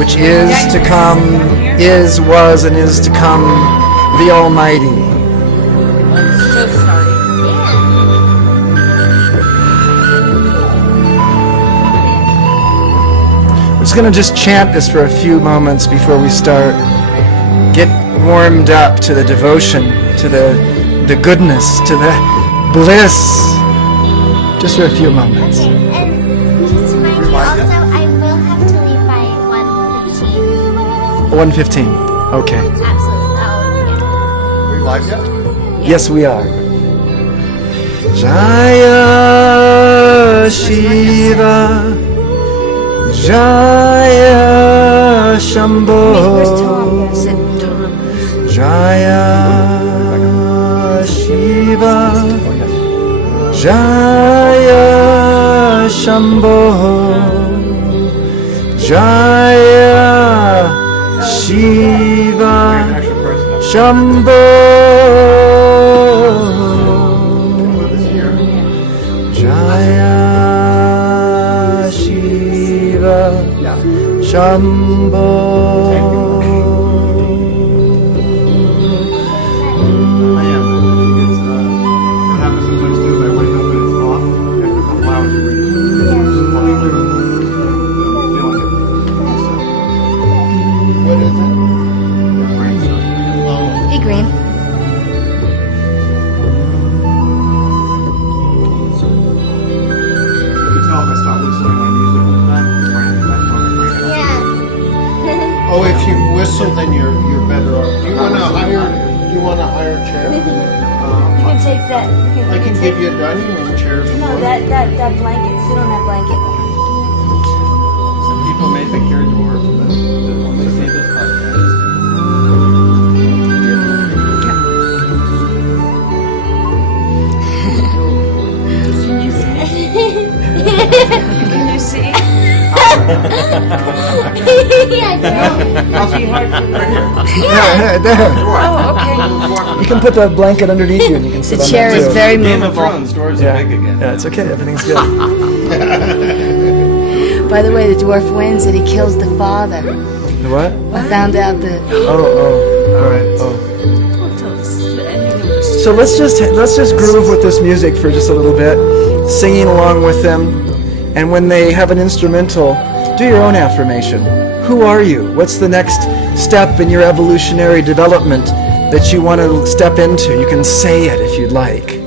which is to come, is, was, and is to come, the Almighty. I'm just going to just chant this for a few moments before we start. Get warmed up to the devotion, to the goodness, to the bliss. Just for a few moments. Okay, and just remind me also, I will have to leave by 1:15. 1:15. Okay. Absolutely. Are we live yet? Yes, we are. Jaya Shiva, Jaya Shambho, Jaya Shiva, Jaya Shambho, Jaya Shiva Shambho, Jaya Shiva Shambho. Oh, if you whistle, then you're better off. Do you want to hire a chair? You can take that. I can give you a dining room chair if you No, want. that blanket. Sit on that blanket. Some people may think you're a dwarf, but only see this podcast. Can you see? Yeah, there. Oh, okay. You can put the blanket underneath you and you can sit The on chair that is too. very Game of movable. Thrones, dwarves Yeah. are big again. Yeah, it's okay. Everything's good. By the way, the dwarf wins and he kills the father. The what? I found out that. All right. So let's just groove with this music for just a little bit, singing along with them, and when they have an instrumental, do your own affirmation. Who are you? What's the next step in your evolutionary development that you want to step into? You can say it if you'd like.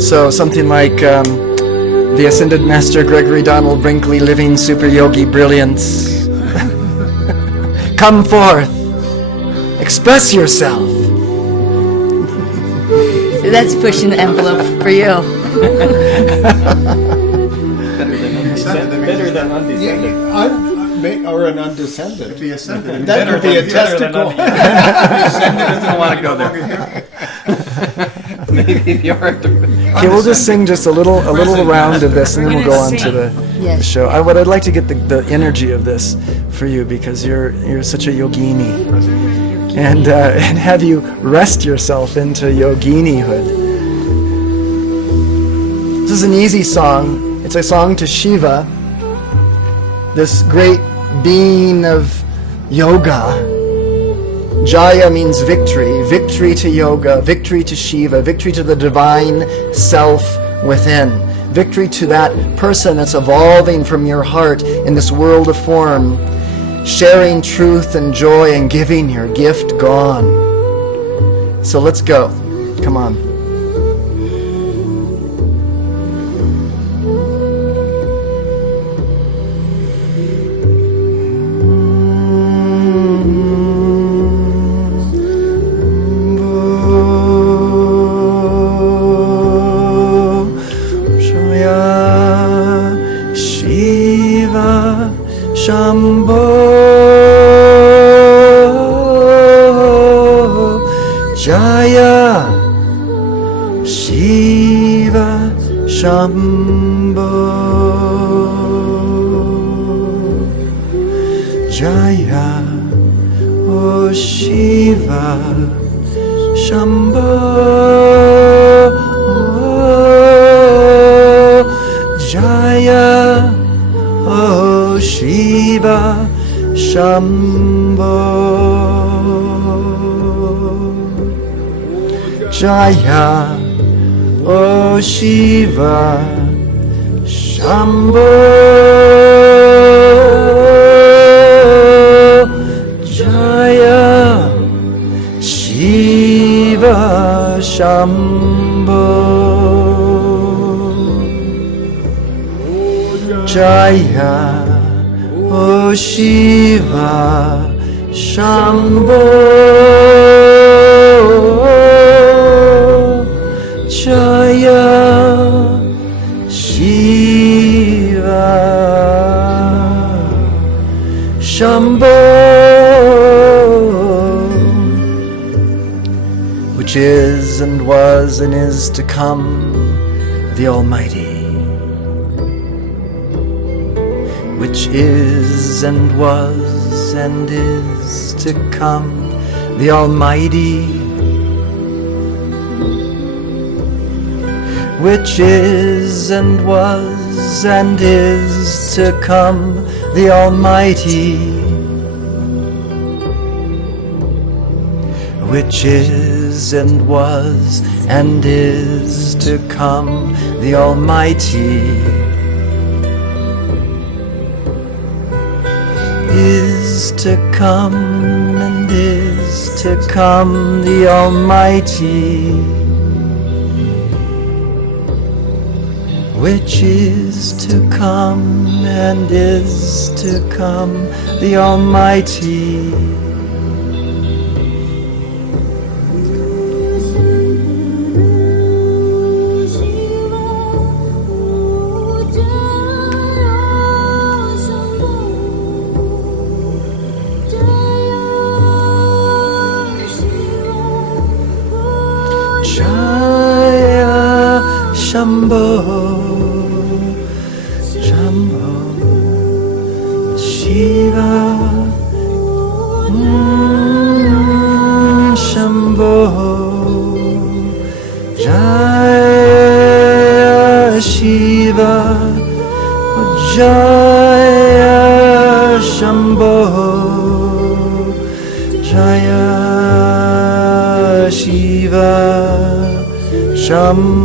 So something like the Ascended Master Gregory Donald Brinkley, living super yogi brilliance. Come forth. Express yourself. That's pushing the envelope for you. Better than undescended. Or an undescended. If he ascended, That could be a testicle. Descended doesn't want to go there. Maybe you are. Okay, we'll just sing just a little round of this, and then we'll go on to the Yes. show. I'd like to get the energy of this for you because you're such a yogini, and have you rest yourself into yoginihood. This is an easy song. It's a song to Shiva, this great being of yoga. Jaya means victory, victory to yoga, victory to Shiva, victory to the divine self within, victory to that person that's evolving from your heart in this world of form, sharing truth and joy and giving your gift gone. So let's go. Come on. Jaya Shiva Shambho, Jaya O Shiva Shambho, Jaya O Shiva Shiva Shambho Jaya O Shiva Shambho Jaya Shiva Shambho Jaya O Shiva Shambho Jaya Shiva Shambho, which is and was and is to come, the Almighty. Which is and was and is to come, the Almighty. Which is and was and is to come, the Almighty. Which is and was and is to come, the Almighty. Is to come and is to come, the Almighty. Which is to come and is to come, the Almighty. Shambho, Shambho, Shiva, Shambho, Jaya Shiva, Jaya Shambho, Jaya Shiva, Shambho.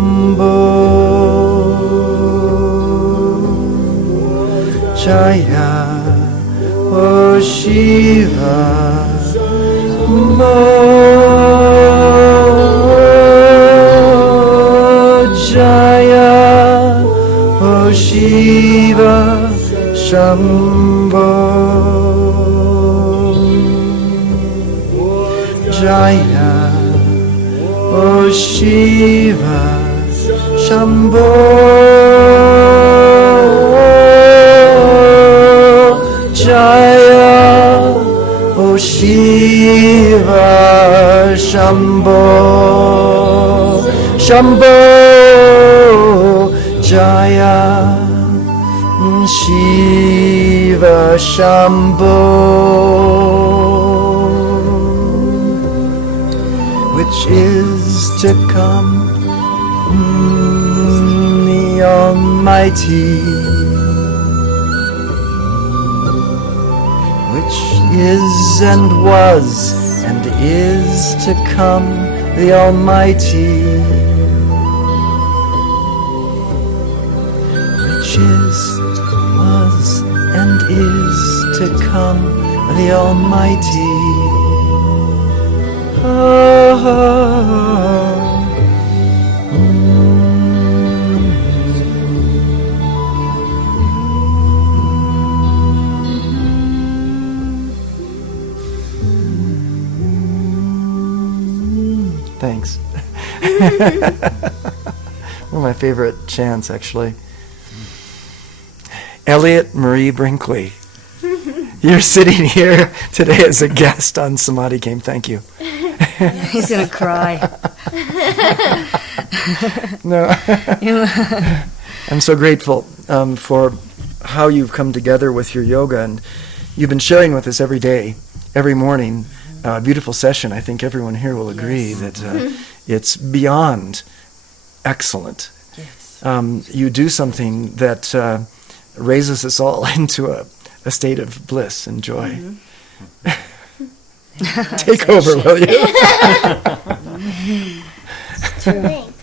Jaya O Shiva Shambho Jaya O Shiva Shambho Jaya O Shiva Shambho Jaya O Shiva Shambho Shambho Jaya Shiva Shambho, which is to come, the Almighty. Which is and was and is to come, the Almighty. Which is, was, and is to come, the Almighty. Thanks. One of my favorite chants, actually. Elliott Marie Brinkley, you're sitting here today as a guest on Samadhi Game. Thank you. He's going to cry. No. I'm so grateful for how you've come together with your yoga, and you've been sharing with us every day, every morning. Beautiful session. I think everyone here will agree that it's beyond excellent. Yes. You do something that raises us all into a a state of bliss and joy. Take over, will you? Thanks.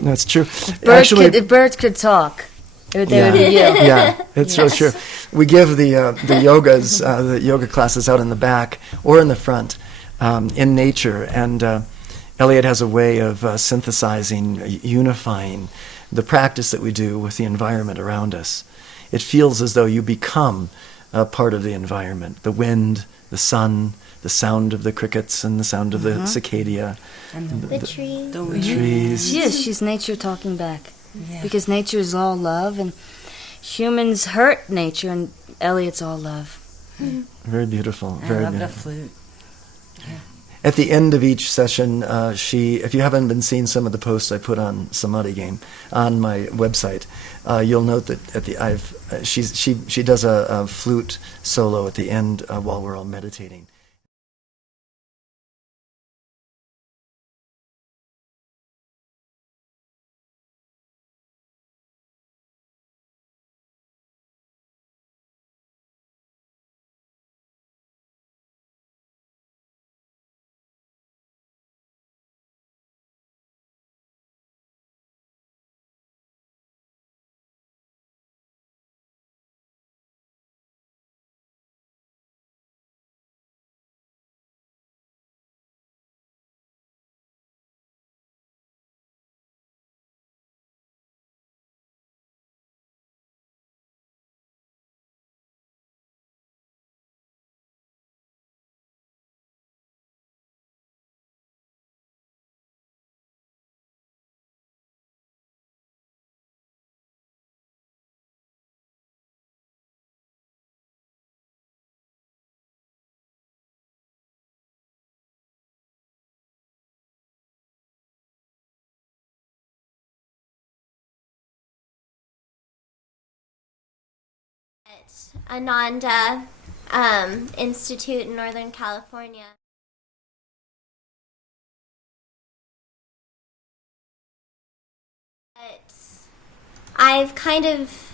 That's true. If birds could talk, they would be you. Yeah, it's so true. We give the yogas, the yoga classes out in the back or in the front, in nature, and Elliott has a way of synthesizing, unifying the practice that we do with the environment around us. It feels as though you become a part of the environment, the wind, the sun, the sound of the crickets and the sound of the cicada. And The trees. the trees. She's nature talking back. Because nature is all love, and humans hurt nature, and Elliott's all love. Very beautiful. I Very love the beautiful. flute. At the end of each session, if you haven't been seeing some of the posts I put on Samadhi Game on my website, you'll note that at the she does a flute solo at the end while we're all meditating. Ananda Institute in Northern California. But I've kind of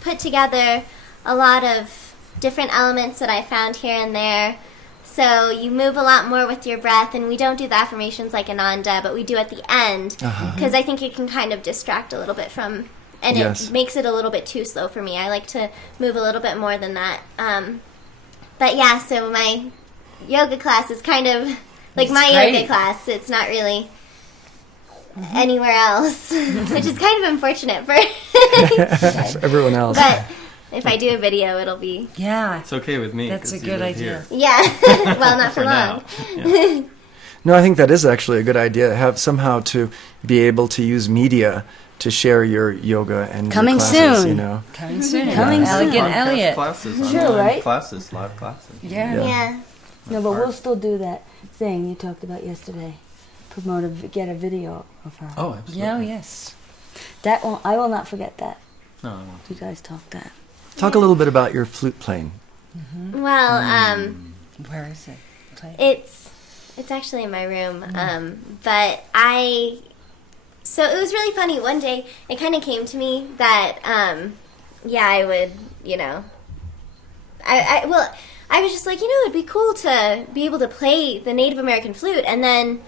put together a lot of different elements that I found here and there. So you move a lot more with your breath, and we don't do the affirmations like Ananda, but we do at the end, because I think it can kind of distract a little bit from, and it makes it a little bit too slow for me. I like to move a little bit more than that. But yeah, so my yoga class is kind of like my yoga class. It's not really anywhere else, which is kind of unfortunate for For everyone else. But if I do a video, it'll be... Yeah. It's okay with me. That's a 'cause you good live idea. here. Yeah, well, not for long. now. Yeah. No, I think that is actually a good idea. Have somehow to be able to use media to share your yoga and Coming your classes, soon. you know. Coming soon. Coming soon. Elegant Podcast Elliott. classes, Sure, online right? classes, live classes. Yeah. Yeah. No, but we'll still do that thing you talked about yesterday. Get a video of her. Oh, absolutely. Yeah, oh, yes. I will not forget that. No, I won't. You guys talk that. Talk a little bit about your flute playing. Well, Where is it? Play. it's actually in my room. But so it was really funny. One day, it kind of came to me that, I would, I was just like, it'd be cool to be able to play the Native American flute and then,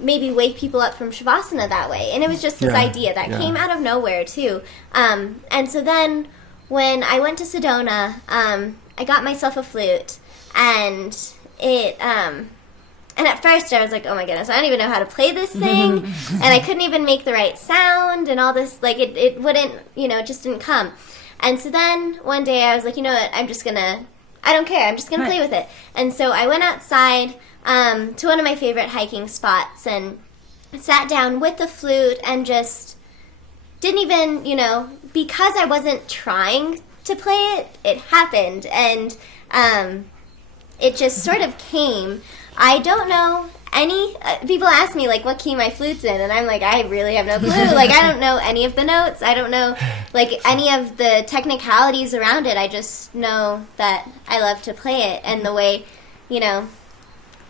maybe wake people up from Shavasana that way. And it was just this idea that came out of nowhere, too. And so then when I went to Sedona, I got myself a flute, and it... And at first I was like, oh my goodness, I don't even know how to play this thing. And I couldn't even make the right sound and all this. Like, it wouldn't, it just didn't come. And so then one day I was like, you know what, I don't care, I'm just going to play with it. And so I went outside to one of my favorite hiking spots and sat down with the flute and just didn't even, because I wasn't trying to play it, it happened. And it just sort of came. I don't know any... people ask me, like, what key my flute's in, and I'm like, I really have no clue. Like, I don't know any of the notes. I don't know, like, any of the technicalities around it. I just know that I love to play it, and the way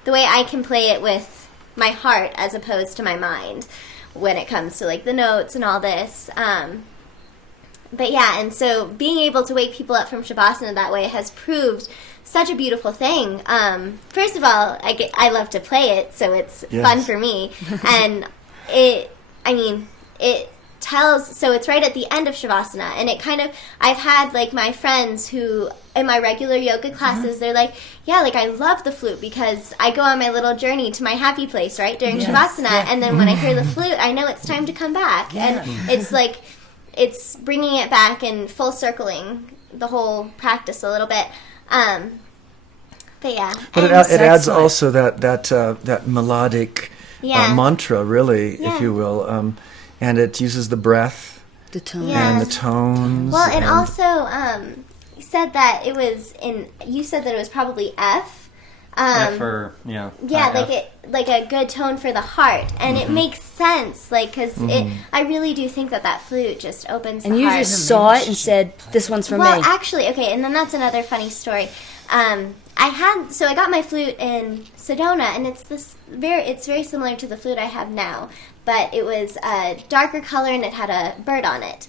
I can play it with my heart as opposed to my mind when it comes to, like, the notes and all this. yeah, and so being able to wake people up from Shavasana that way has proved such a beautiful thing. First of all, I love to play it, so it's fun for me. And it tells, so it's right at the end of Shavasana, and it kind of, I've had like my friends who, in my regular yoga classes, they're like, yeah, like I love the flute because I go on my little journey to my happy place, right, during Shavasana, and then when I hear the flute, I know it's time to come back. And it's like, it's bringing it back and full circling the whole practice a little bit. But yeah. But it adds also that melodic mantra, really, if you will. And it uses the breath, the tone, and the tones. Well, and also, you said that it was you said that it was probably F. F or, yeah. Yeah, F. like a good tone for the heart, and it makes sense, like, because I really do think that flute just opens. And the you heart. just saw it and said, "This one's for me." Well, actually, okay, and then that's another funny story. I got my flute in Sedona, and it's very similar to the flute I have now, but it was a darker color and it had a bird on it,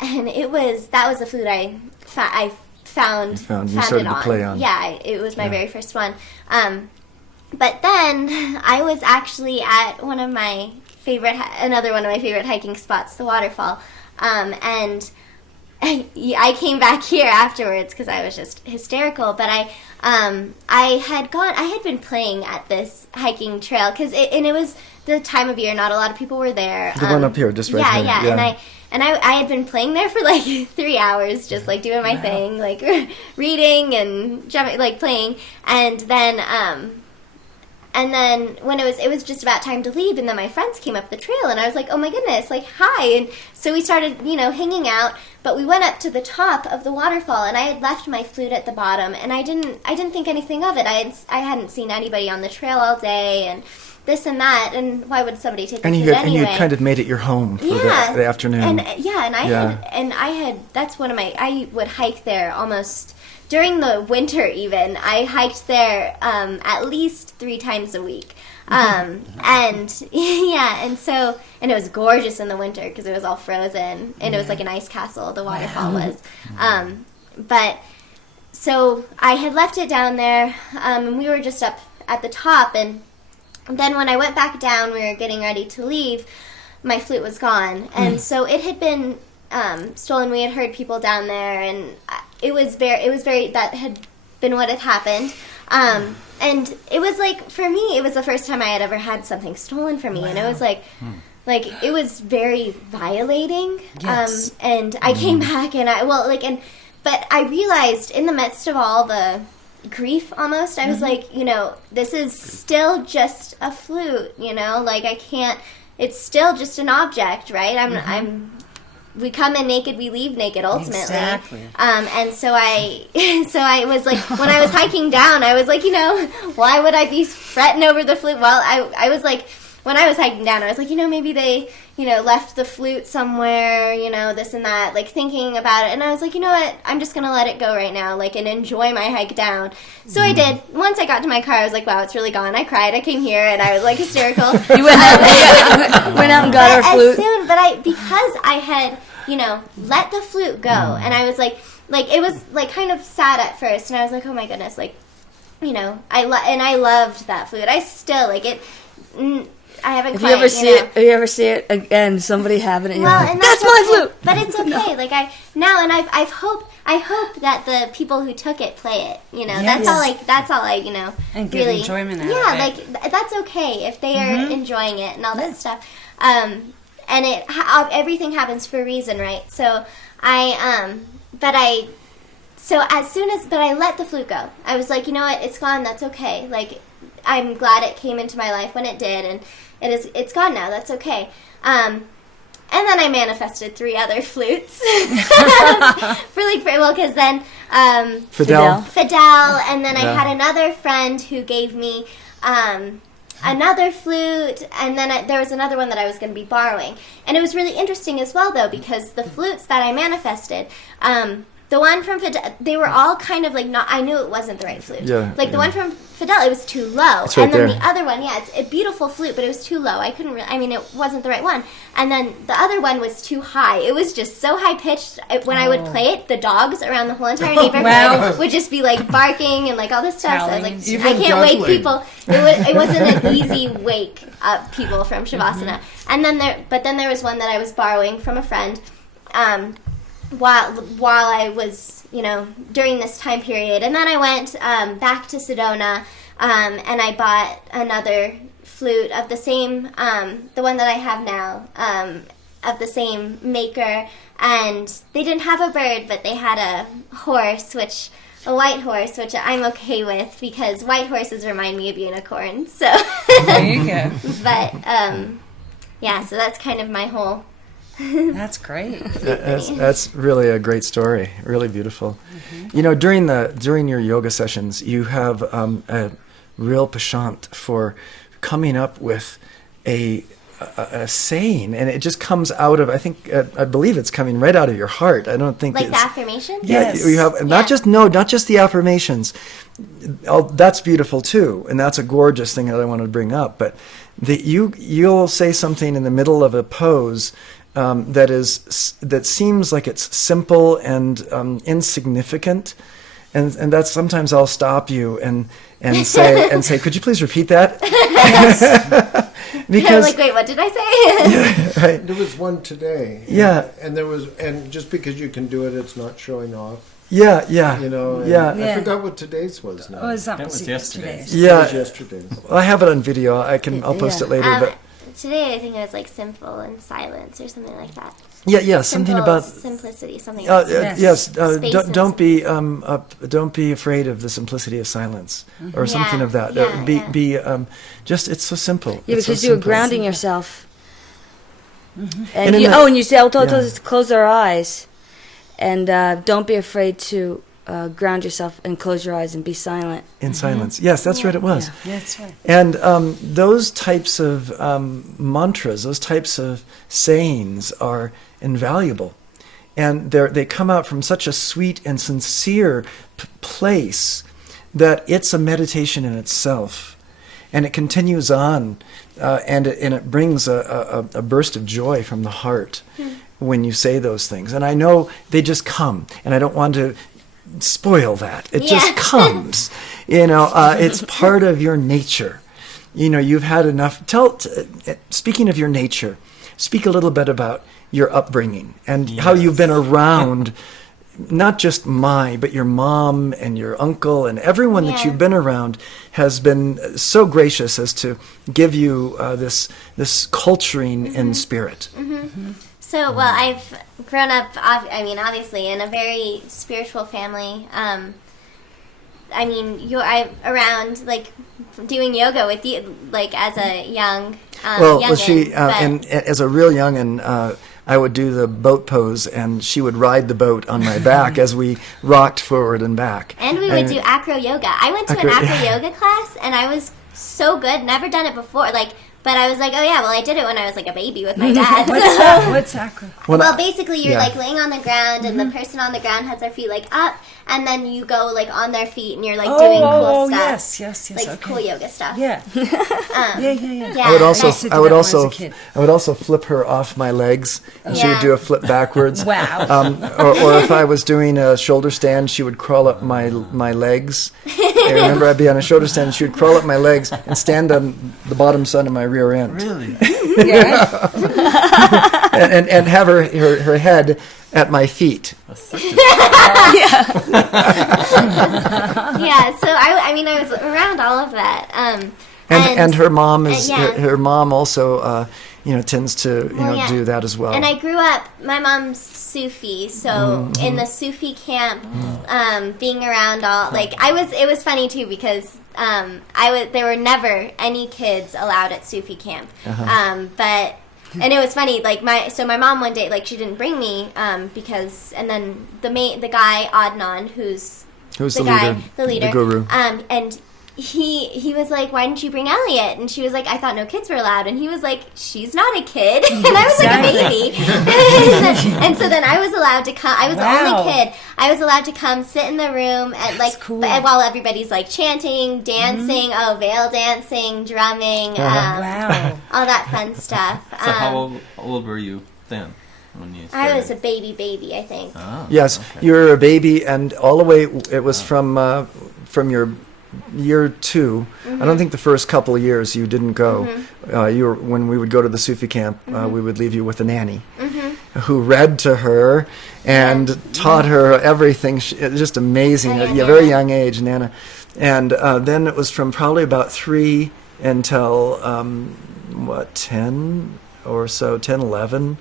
and that was the flute I found you started to play on. Yeah, it was my very first one. But then I was actually at another one of my favorite hiking spots, the waterfall, and I came back here afterwards because I was just hysterical. But I had been playing at this hiking trail and it was the time of year. Not a lot of people were there. The one up here, just right here. Yeah. And I had been playing there for like 3 hours, just like doing my thing, like reading and jumping, like playing. And then when it was just about time to leave, and then my friends came up the trail, and I was like, oh my goodness, like, hi. And so we started, hanging out, but we went up to the top of the waterfall, and I had left my flute at the bottom, and I didn't think anything of it. I hadn't seen anybody on the trail all day, and this and that, and why would somebody take a flute anyway? And you had kind of made it your home for the afternoon. And I would hike there almost during the winter. Even I hiked there at least 3 times a week, and it was gorgeous in the winter because it was all frozen, and it was like an ice castle. The waterfall was, but so I had left it down there, and we were just up at the top, and then when I went back down, we were getting ready to leave. My flute was gone, and so it had been stolen. We had heard people down there, and it was very that had been what had happened. And it was like, for me, it was the first time I had ever had something stolen from me, and it was like it was very violating. Yes. And I came back, and but I realized in the midst of all the grief, almost, I was like, this is still just a flute, like I can't. It's still just an object, right? We come in naked, we leave naked, ultimately. Exactly. And so I was like, when I was hiking down, I was like, why would I be fretting over the flute? Well, I was like, when I was hiking down, I was like, maybe they, left the flute somewhere, this and that, like thinking about it. And I was like, you know what? I'm just going to let it go right now, like, and enjoy my hike down. So I did. Once I got to my car, I was like, wow, it's really gone. I cried. I came here, and I was like hysterical. You went out and got our flute. Because I had, let the flute go, and I was like it was like kind of sad at first, and I was like, oh my goodness, like, I loved that flute. I still like it. I haven't. If you ever see it again, somebody having it, and well, you're like, and that's my flute. But it's okay. Like I hope that the people who took it play it. Yes. That's all I and get really enjoyment out of yeah, it. like that's okay if they are enjoying it and all that stuff. And everything happens for a reason, right? So I let the flute go. I was like, you know what, it's gone. That's okay. Like, I'm glad it came into my life when it did, and it's gone now. That's okay. And then I manifested 3 other flutes because then Fidel, and then I had another friend who gave me another flute, and then there was another one that I was going to be borrowing. And it was really interesting as well, though, because the flutes that I manifested, The one from Fidel, they were all kind of like not. I knew it wasn't the right flute. Yeah, like the one from Fidel, it was too low, It's right and then there. the other one, it's a beautiful flute, but it was too low. I couldn't. I mean, it wasn't the right one. And then the other one was too high. It was just so high pitched. When I would play it, the dogs around the whole entire neighborhood would just be like barking and like all this stuff. So I was like, Even I can't wake guzzling. people. It wasn't an easy wake up people from Shavasana. And then there was one that I was borrowing from a friend. While I was, during this time period. And then I went back to Sedona, and I bought another flute of the same, the one that I have now, of the same maker. And they didn't have a bird, but they had a white horse, which I'm okay with, because white horses remind me of unicorns. So, There you go. but, so that's kind of my whole... That's great. That's really a great story. Really beautiful. During your yoga sessions, you have a real penchant for coming up with a saying, and it just comes out of. I believe it's coming right out of your heart. I don't think Like the it's, affirmations? Yeah, Yes. you have not just the affirmations. That's beautiful too, and that's a gorgeous thing that I want to bring up. But you'll say something in the middle of a pose. That seems like it's simple and insignificant, and that's sometimes I'll stop you and say could you please repeat that? I'm Because like, wait, what did I say? right, There was one today. Yeah. And just because you can do it, it's not showing off. yeah, And yeah. I forgot what today's was now. Oh, it's not That was yesterday. It was yeah. yesterday. I have it on video. I'll post it later. But Today I think it was like simple and silence or something like that. yeah, something Simple, about. simplicity, something Uh, like that. yes, Space and don't be afraid of the simplicity of silence, or something Yeah, of that. yeah, Just it's so simple. Yeah, It's so because you were simple. grounding yourself. And And in you, the- and you say, "Oh, yeah. let's close our eyes," and don't be afraid to ground yourself and close your eyes and be silent. In silence. Yes, that's right. It was. That's right. And those types of mantras, those types of sayings are invaluable. And they come out from such a sweet and sincere place that it's a meditation in itself. And it continues on, and it brings a burst of joy from the heart when you say those things. And I know they just come, and I don't want to spoil that. It just comes. It's part of your nature. You've had enough. Speaking of your nature, speak a little bit about your upbringing and how you've been around not just but your mom and your uncle and everyone that you've been around has been so gracious as to give you this culturing in spirit. So, well, I've grown up, obviously, in a very spiritual family. I'm around, like, doing yoga with you, like, as a young, youngin', and as a real youngin', I would do the boat pose, and she would ride the boat on my back as we rocked forward and back. And we would do acro yoga. I went to an acro yoga class, and I was so good. Never done it before. But I was like, oh yeah, well I did it when I was like a baby with my dad. What's acro? Well, basically you're yeah. like laying on the ground, and the person on the ground has their feet like up, and then you go like on their feet, and you're like doing cool stuff. yes. Like Okay. cool yoga stuff. Yeah. Yeah. Yeah, I would also, used to do I would that when I was also, a kid. I would also flip her off my legs. And she would Yeah. do a flip backwards. Wow. Or if I was doing a shoulder stand, she would crawl up my legs. I remember I'd be on a shoulder stand, and she would crawl up my legs and stand on the bottom side of my rear end. Really? Yeah. and have her head at my feet. That's such a Yeah, so I was around all of that. And her mom is yeah. her mom also tends to yeah. do that as well. And I grew up, my mom's Sufi, so in the Sufi camp, being around all, like, it was funny too, because there were never any kids allowed at Sufi camp. And it was funny, like, my mom one day, like, she didn't bring me, because, and then the guy, Adnan, who's Who's the the guy, leader? the leader, The guru. and he was like, why didn't you bring Elliott? And she was like, I thought no kids were allowed. And he was like, she's not a kid. And I was like a baby. And so then I was allowed to come. I was the only kid. I was allowed to come sit in the room and while everybody's like chanting, dancing, veil dancing, drumming, all that fun stuff. So how old were you then? When you started? I was a baby, I think. Oh, Yes, okay. you were a baby, and all the way it was from your year 2. I don't think the first couple of years you didn't go. You were, when we would go to the Sufi camp, we would leave you with a nanny who read to her and taught her everything. Just amazing at a very young age, Nana. And then it was from probably about 3 until 10 or so, 10, 11.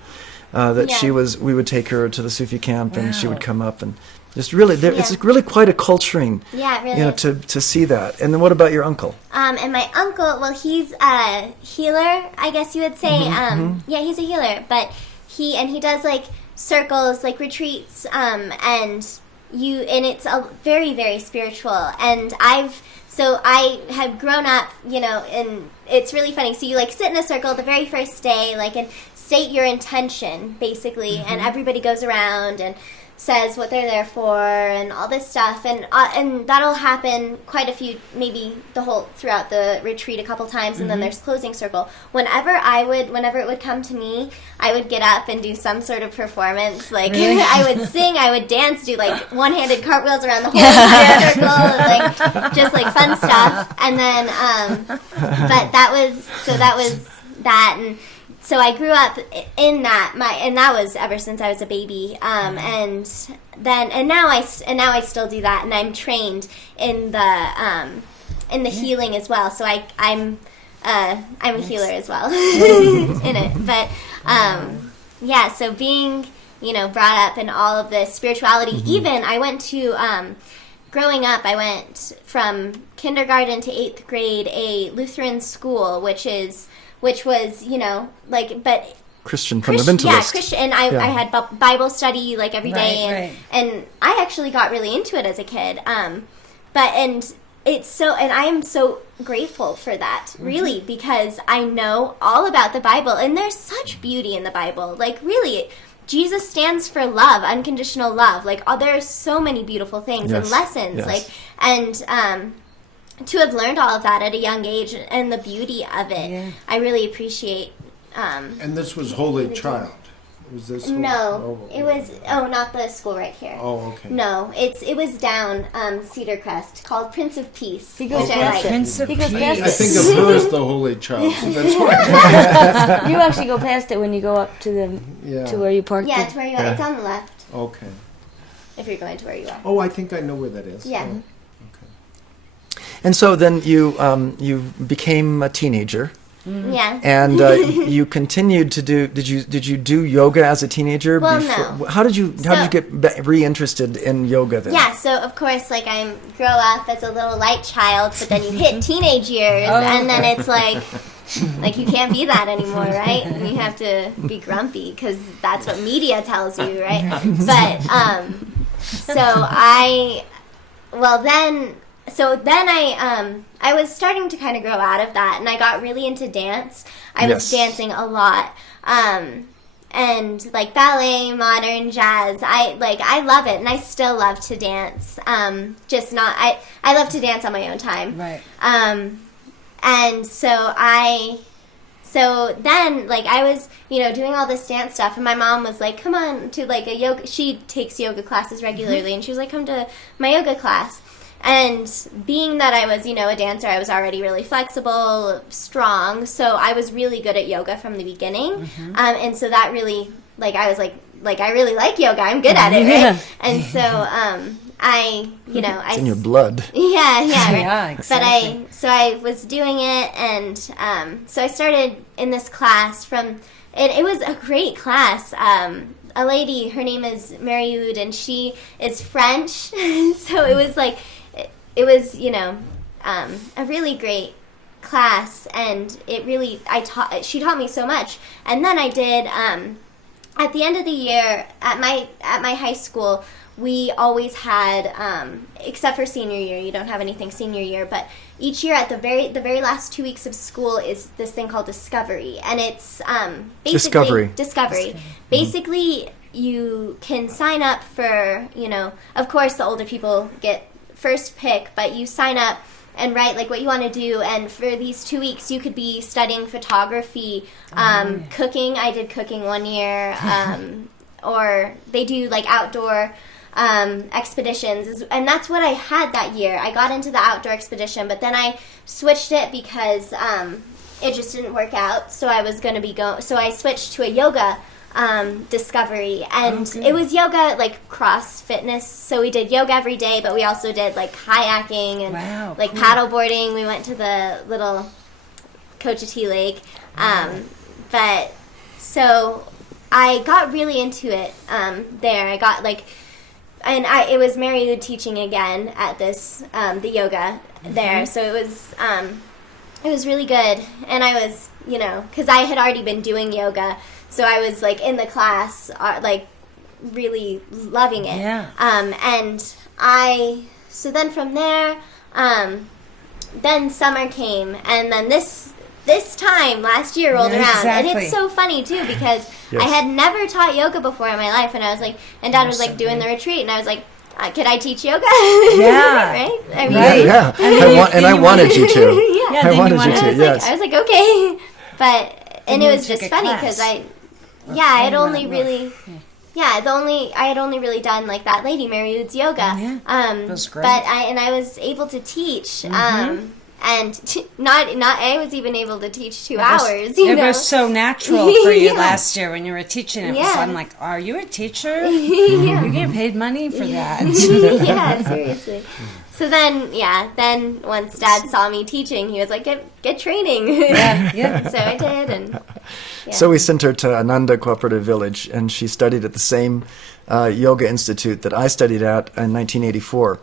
That we would take her to the Sufi camp, and she would come up and just really, it's really quite a culturing. Yeah, it really. To see that. And then what about your uncle? And my uncle, well, he's a healer, I guess you would say. Yeah, he's a healer, but he does like circles, like retreats, and it's a very, very spiritual. And I had grown up, and it's really funny. So you like sit in a circle the very first day, like, and state your intention, basically, and everybody goes around and says what they're there for and all this stuff, and that'll happen quite a few, maybe throughout the retreat a couple times, and then there's closing circle. Whenever it would come to me, I would get up and do some sort of performance, like I would sing, I would dance, do like one-handed cartwheels around the whole circle, like just like fun stuff, and then but that was that. And so I grew up in that, and that was ever since I was a baby, and now I still do that, and I'm trained in the healing as well. So I'm a healer as well in it. But so being brought up in all of this spirituality, even I went to growing up, I went from kindergarten to 8th grade a Lutheran school, which was, but Christian fundamentalist. Yeah, Christian. And I had Bible study like every day, and I actually got really into it as a kid. And I am so grateful for that, really, because I know all about the Bible, and there's such beauty in the Bible. Like, really, Jesus stands for love, unconditional love. Like, there are so many beautiful things and lessons. To have learned all of that at a young age and the beauty of it, I really appreciate. And this was Holy Child. Was this? It was. Oh, not the school right here. Oh, okay. No, it was down Cedar Crest, called Prince of Peace. Prince of Peace. I think of her as the Holy Child, so that's why. You actually go past it when you go up to to where you parked. Yeah, to where you are. It's on the left. Okay. If you're going to where you are. Oh, I think I know where that is. Yeah. Oh. And so then you became a teenager. Yeah. And you continued to do. Did you do yoga as a teenager? Well, no. How did you get reinterested in yoga then? Yeah. So of course, like I grow up as a little light child, but then you hit teenage years, and then it's like you can't be that anymore, right? And you have to be grumpy because that's what media tells you, right? But So then I was starting to kind of grow out of that, and I got really into dance. I was dancing a lot, and like ballet, modern, jazz. I love it, and I still love to dance. I love to dance on my own time. Right. And so then like I was doing all this dance stuff, and my mom was like, come on to like a yoga. She takes yoga classes regularly, and she was like, come to my yoga class. And being that I was, a dancer, I was already really flexible, strong, so I was really good at yoga from the beginning. And so that really, I was like I really like yoga, I'm good at it, right? And so it's in your blood. Yeah, right? Yeah, exactly. But I was doing it, and so I started in this class it was a great class. A lady, her name is Mariude, and she is French, so it was a really great class, and she taught me so much. And then I did at the end of the year at my high school, we always had except for senior year, you don't have anything senior year, but each year at the very last 2 weeks of school is this thing called Discovery, and it's basically Discovery. Basically, you can sign up for, of course the older people get first pick, but you sign up and write like what you want to do, and for these 2 weeks you could be studying photography, cooking. I did cooking one year, or they do like outdoor expeditions, and that's what I had that year. I got into the outdoor expedition, but then I switched it because it just didn't work out. So I was going to be so I switched to a yoga Discovery, and it was yoga like cross fitness. So we did yoga every day, but we also did like kayaking and like paddle boarding. We went to the little Cochiti Lake, but so I got really into it there. I got like, and it was Mary Lou teaching again at this the yoga there. So it was really good, and I was because I had already been doing yoga. So I was like in the class, like really loving it. Yeah. And so then from there, then summer came, and then this time last year rolled around, and it's so funny too because I had never taught yoga before in my life, and I was like, and Dad was like doing the retreat, and I was like, could I teach yoga? Yeah. Right? I mean, Yeah. I wanted you to. Yeah. I wanted you to. Yes. I was like, okay, but and it was just funny because I had only really done like that lady Mary Lou's yoga. Yeah. That was great. But I was able to teach. And I was even able to teach 2 hours. It was so natural for you last year when you were teaching it. Yeah. I'm like, are you a teacher? You get paid money for that. Yeah, seriously. So then once Dad saw me teaching, he was like, get training. Yeah. So I did, and So we sent her to Ananda Cooperative Village, and she studied at the same yoga institute that I studied at in 1984.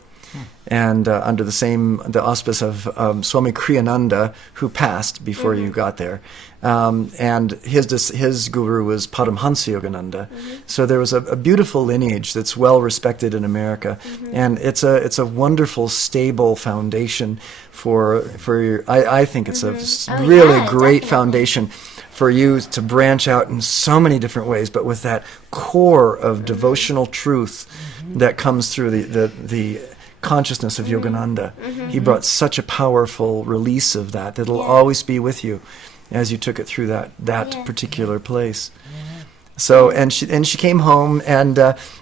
And under the auspice of Swami Kriyananda, who passed before you got there, and his guru was Paramhansa Yogananda. So there was a beautiful lineage that's well respected in America, and it's a wonderful, stable foundation for your. I think it's a really great foundation for you to branch out in so many different ways, but with that core of devotional truth that comes through the consciousness of Yogananda. He brought such a powerful release of that it'll always be with you as you took it through that particular place. So and she came home, and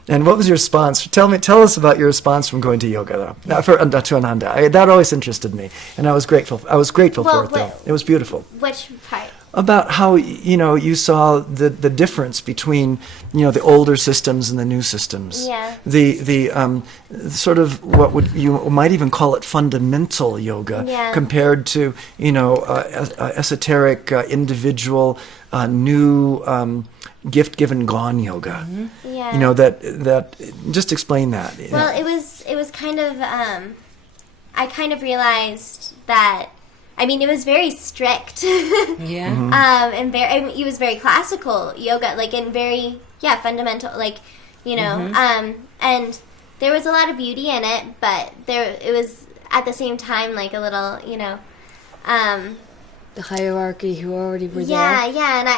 what was your response? Tell us about your response from going to yoga though, to Ananda. That always interested me, and I was grateful for it though. It was beautiful. Which part? About how you saw the difference between the older systems and the new systems. Yeah. The sort of what you might even call it fundamental yoga compared to esoteric individual new gift given gone yoga. Yeah. That just explain that. Well, it was kind of I kind of realized that. I mean, it was very strict. And it was very classical yoga, like, and very, fundamental, like, and there was a lot of beauty in it, but it was at the same time, like, a little, the hierarchy who already were there. Yeah, and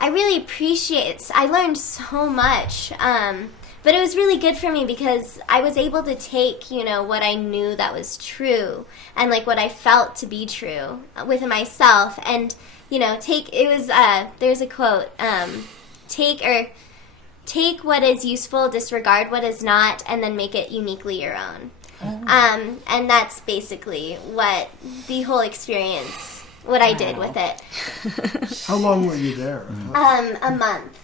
I really appreciate, I learned so much, but it was really good for me because I was able to take, what I knew that was true and like what I felt to be true within myself, and there's a quote, take what is useful, disregard what is not, and then make it uniquely your own. And that's basically what the whole experience, what I did with it. How long were you there? A month.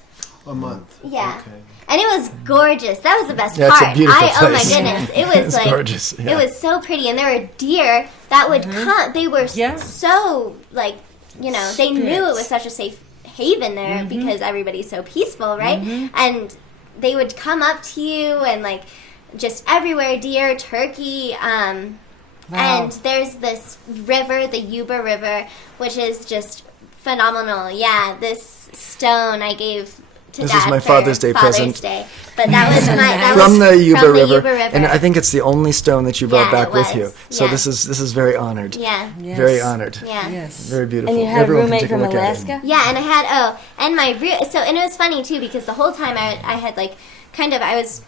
A month. Yeah. Okay. And it was gorgeous. That was the best Yeah, part. it's a beautiful place. Oh my goodness. It was like gorgeous. Yeah. It was so pretty, and there were deer that would come. They were so like, they knew it was such a safe haven there because everybody's so peaceful, right? And they would come up to you and like just everywhere, deer, turkey, and there's this river, the Yuba River, which is just phenomenal. Yeah, this stone I gave to This Dad is my for Father's Day Father's present. Day. But that was from the Yuba from River. the Yuba River. And I think it's the only stone that you brought Yeah, back it with you. was. So Yeah. this is very honored. Yeah. Yes. Very honored. Yeah. Yes. Very beautiful. And you had Everyone a can roommate take a from look at it. Alaska? Yeah, and I had and it was funny too because the whole time I had like kind of I was,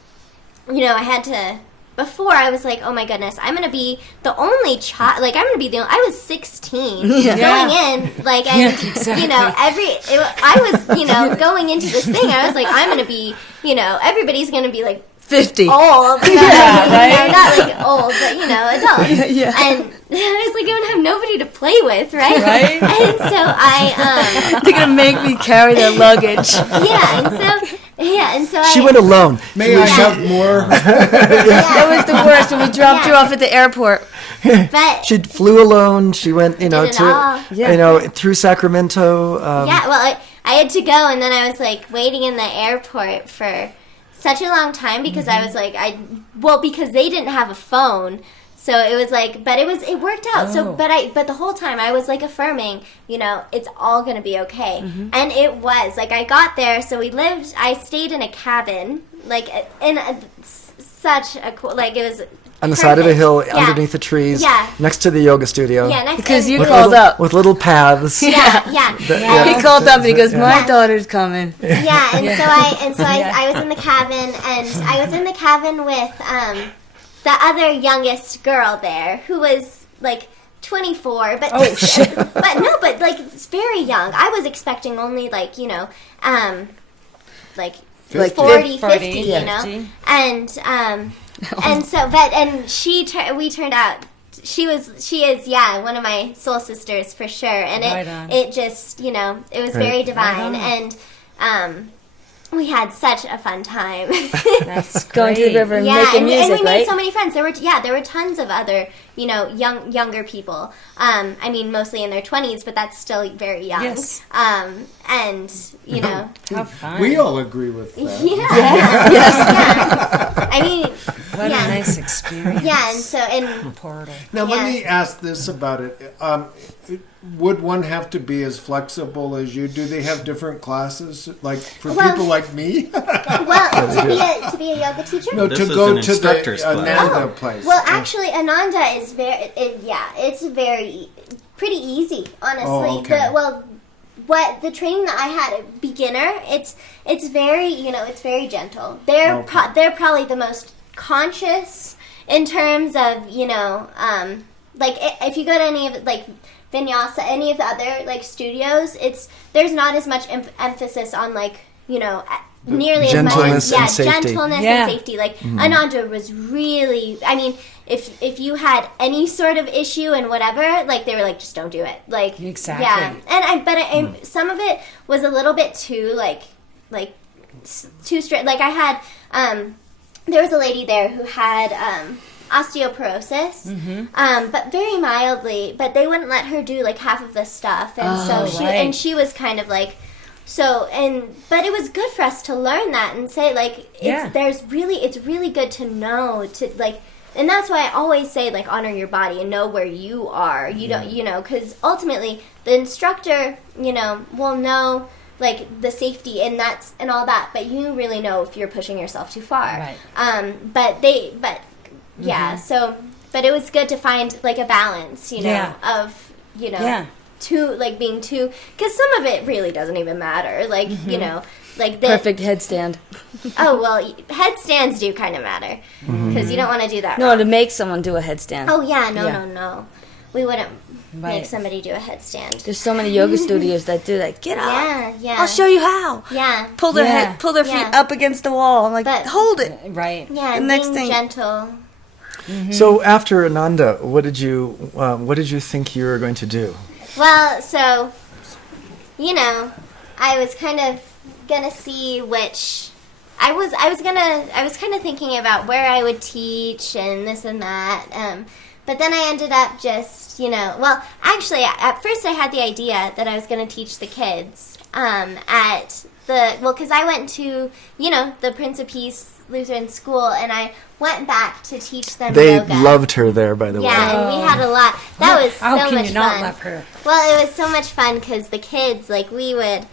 I had to. Before I was like, oh my goodness, I'm gonna be the only child. Like I'm gonna be the. I was 16 going in, like, and exactly. I was, going into this thing. I was like, I'm gonna be, everybody's gonna be like 50. old, but, right? not like old, but adults. Yeah. And I was like, I'm gonna have nobody to play with, right? Right. And so I, They're going to make me carry their luggage. and so She I went alone. May I have more? That was the worst when we dropped you off at the airport. but She flew alone. She went, it all. through Sacramento. Yeah, well, I had to go, and then I was like waiting in the airport for such a long time because I was like, because they didn't have a phone, so it was like, but it worked out. Oh. So, but the whole time I was like affirming, it's all gonna be okay, and it was. Like I got there, so I stayed in a cabin, like such a cool, like it was. On the side of a hill, Yeah. underneath the trees, Yeah. next to the yoga studio. Yeah, next Because you with called little, up. with little paths. Yeah. He called up and he goes, my daughter's coming. Yeah, so I was in the cabin, and I was in the cabin with the other youngest girl there, who was like 24, but but like it's very young. I was expecting only like like 40, 50, and we turned out. She is one of my soul sisters for sure, and it just it was very divine, and we had such a fun time. That's Going to the river and Yeah, making music, and we made right? so many friends. There were tons of other, younger people. I mean, mostly in their 20s, but that's still very young. Yes. And How fun. We all agree with that. yeah. I mean, What a nice experience. yeah, and so Portal. Now, Yeah. let me ask this about it. Would one have to be as flexible as you? Do they have different classes, like for Well- people like me? to be a yoga teacher. No, This to is go an to the instructor's class. Ananda place. Well, actually, Ananda is it's very pretty easy, honestly. Oh, okay. The training that I had at beginner, it's very it's very gentle. They're probably the most conscious in terms of like if you go to any of like Vinyasa, any of the other like studios, there's not as much emphasis on like nearly as much Gentleness and safety. gentleness Yeah. and safety. Like Ananda was really, I mean, if you had any sort of issue and whatever, like they were like, just don't do it. Like Exactly. yeah, and some of it was a little bit too too strict. Like I had there was a lady there who had osteoporosis, but very mildly. But they wouldn't let her do like half of the stuff, and she was kind of like. But it was good for us to learn that and say like it's really good to know to like, and that's why I always say like honor your body and know where you are. You don't because ultimately the instructor will know like the safety and all that, but you really know if you're pushing yourself too far. Right. But it was good to find like a balance, of being too, because some of it really doesn't even matter. Like, like the Perfect headstand. Oh, well, headstands do kind of matter because you don't want to do that. No, wrong. to make someone do a headstand. Oh, yeah, no. We wouldn't make somebody do a headstand. There's so many yoga studios that do that. Get up. Yeah. I'll show you how. Yeah. Pull their feet up against the wall. I'm like, But- hold it. Right. Yeah, The next being thing- gentle. So after Ananda, what did you think you were going to do? Well, so, I was kind of gonna see which. I was kind of thinking about where I would teach and this and that. But then I ended up just, well, actually, at first I had the idea that I was going to teach the kids because I went to, the Prince of Peace Lutheran School, and I went back to teach them They yoga. loved her there, by the way. Yeah, and we had a lot. That was How so can much you not fun. love her? Well, it was so much fun because the kids, like, we would,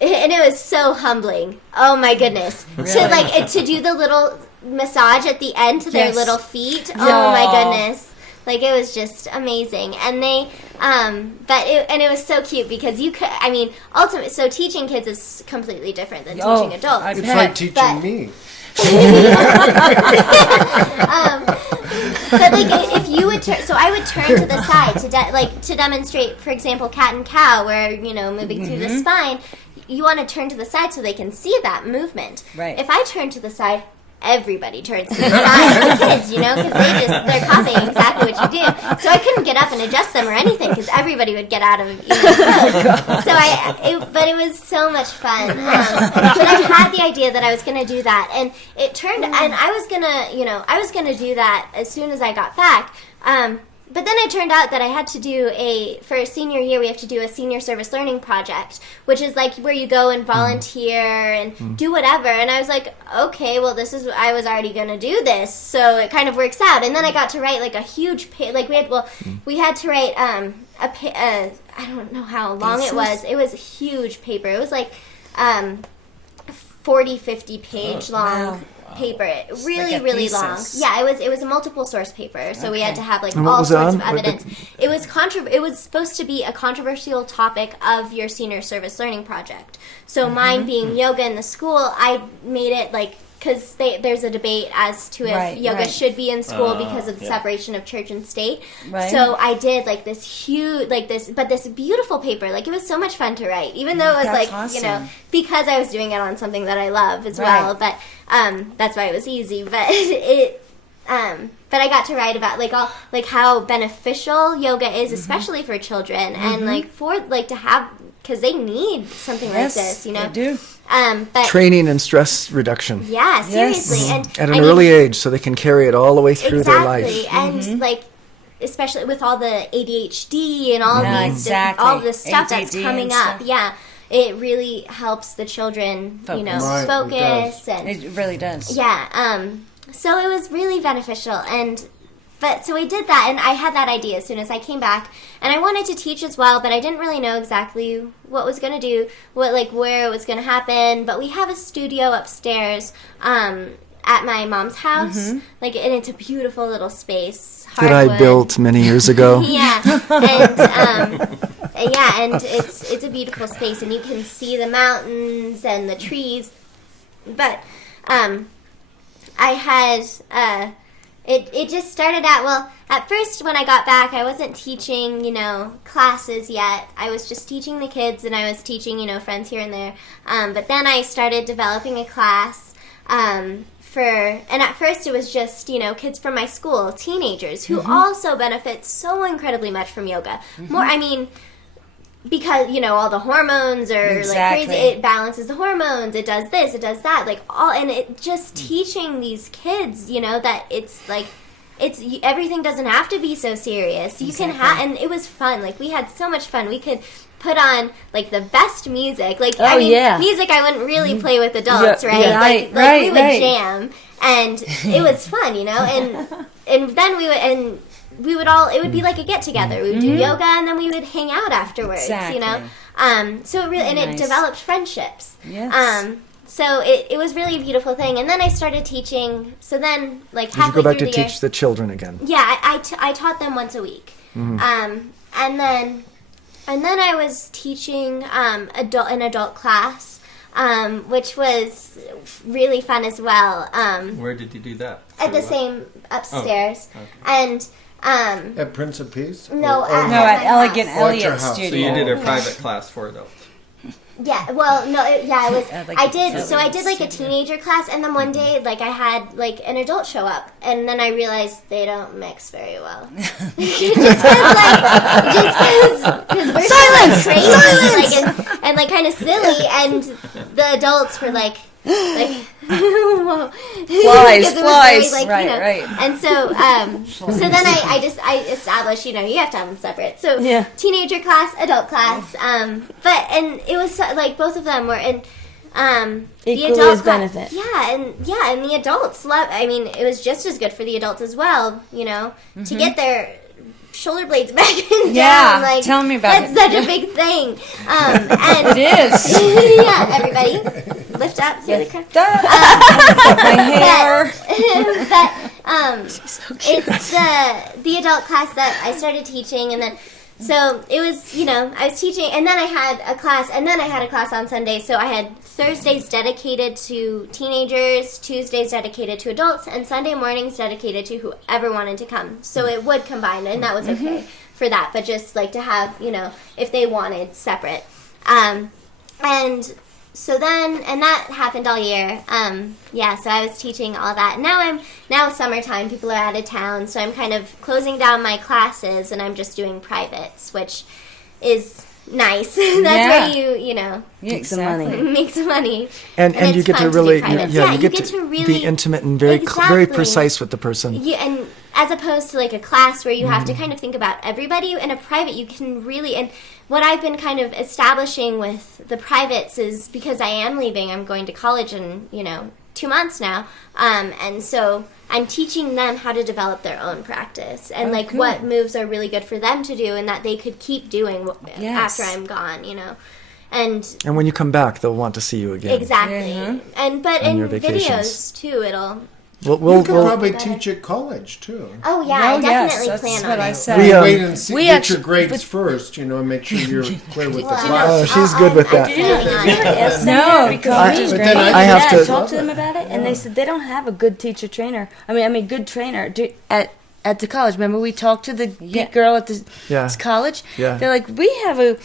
and it was so humbling. Oh my goodness. To do the little massage at the end to their little feet. Oh my goodness. Like, it was just amazing. And they, it was so cute because you could, I mean, ultimately, so teaching kids is completely different than teaching adults. It's like teaching me. But like, if you would turn, so I would turn to the side to demonstrate, for example, cat and cow, where, you know, moving through the spine, you want to turn to the side so they can see that movement. Right. If I turn to the side, everybody turns to the side. The kids, you know, because they're copying exactly what you do. So I couldn't get up and adjust them or anything because everybody would get out of the pose. So but it was so much fun. But I had the idea that I was going to do that, and it turned, and I was going to do that as soon as I got back. But then it turned out that I had to do for senior year, we have to do a senior service learning project, which is like where you go and volunteer and do whatever. And I was like, okay, well, I was already going to do this. So it kind of works out. And then I got to write like a huge, we had to write, I don't know how long it was. It was a huge paper. It was like 40, 50 page long. Paper, really long. Yeah, it was a multiple source paper, so we had to have like all sorts of evidence. It was supposed to be a controversial topic of your senior service learning project. So mine being yoga in the school, I made it like, because there's a debate as to if yoga should be in school because of the separation of church and state. Right. So I did like this huge, this beautiful paper. Like, it was so much fun to write, even though it was awesome. You know, because I was doing it on something that I love as well. But that's why it was easy. But but I got to write about how beneficial yoga is, especially for children, and to have, because they need something like this, you know. They do. But training and stress reduction. Yeah, seriously. And at an early age, so they can carry it all the way through their life. Exactly. And especially with all the ADHD and all this stuff that's coming up. Yeah. It really helps the children, focus. You know, focus. It really does. Yeah. So it was really beneficial. So I did that, and I had that idea as soon as I came back, and I wanted to teach as well, but I didn't really know exactly what was going to do, where it was going to happen. But we have a studio upstairs at my mom's house, and it's a beautiful little space. That I built many years ago. Yeah, and it's a beautiful space, and you can see the mountains and the trees. But I had. It just started out, at first when I got back, I wasn't teaching, you know, classes yet. I was just teaching the kids, and I was teaching, you know, friends here and there. But then I started developing a class and at first it was just, you know, kids from my school, teenagers, who also benefit so incredibly much from yoga. More, I mean, because, you know, all the hormones are like crazy. It balances the hormones. It does this. It does that. And it just teaching these kids, you know, that it's like, everything doesn't have to be so serious. You can and it was fun. Like, we had so much fun. We could put on like the best music. Like, music I wouldn't really play with adults, right? We would jam, and it was fun, you know. And then we would all, it would be like a get together. We would do yoga, and then we would hang out afterwards, you know. So it really, and it developed friendships. Yes. So it was really a beautiful thing. And then I started teaching. So then, like, halfway through the year, did you go back to teach the children again? Yeah, I taught them once a week. And then I was teaching an adult class, which was really fun as well. Where did you do that? At the same upstairs. Oh, okay. And at Prince of Peace? No, at Elliott studio. So you did a private class for adults. Yeah, well, no, it was, I did like a teenager class, and then one day, like, I had, like, an adult show up, and then I realized they don't mix very well. just because we're Silence! So, like, crazy, like, and like, kind of silly, and the adults were like, whoa. Flies, very, like, right, you know, right. And so then I established, you know, you have to have them separate. So teenager class, adult class, and it was like both of them were, and the adult benefit. And the adults love. I mean, it was just as good for the adults as well, you know, to get their shoulder blades back and Yeah, down. Like, tell me about that's it. such a big thing. And It is. yeah, everybody lift up, see the crown. My hair. It's the adult class that I started teaching, and then so it was, I was teaching, and then I had a class, on Sunday. So I had Thursdays dedicated to teenagers, Tuesdays dedicated to adults, and Sunday mornings dedicated to whoever wanted to come. So it would combine, and that was okay for that. But just like to have, if they wanted, separate. And so then, and that happened all year. So I was teaching all that. Now summertime, people are out of town, so I'm kind of closing down my classes, and I'm just doing privates, which is nice. That's where you Make some money. make some money. And you it's get fun to really, do privates. you get to really be intimate and very Exactly. precise with the person. Yeah, and as opposed to like a class where you have to kind of think about everybody, in a private you can really, and what I've been kind of establishing with the privates is, because I am leaving, I'm going to college in 2 months now, and so I'm teaching them how to develop their own practice and what moves are really good for them to do and that they could keep doing after I'm gone, And when you come back, they'll want to see you again. exactly, but On in your vacations. videos too, it'll. You We'll could probably teach at college too. Oh yeah, I definitely that's plan what on I it. said. We, Wait and see, we get actually- your grades first, and make sure you're clear with the Well, class. Oh, she's good with that. No, Because But then I have I to- talked to them about it, and they said they don't have a good teacher trainer. Good trainer at the college. Remember, we talked to the girl at the college. Yeah. They're like, we have a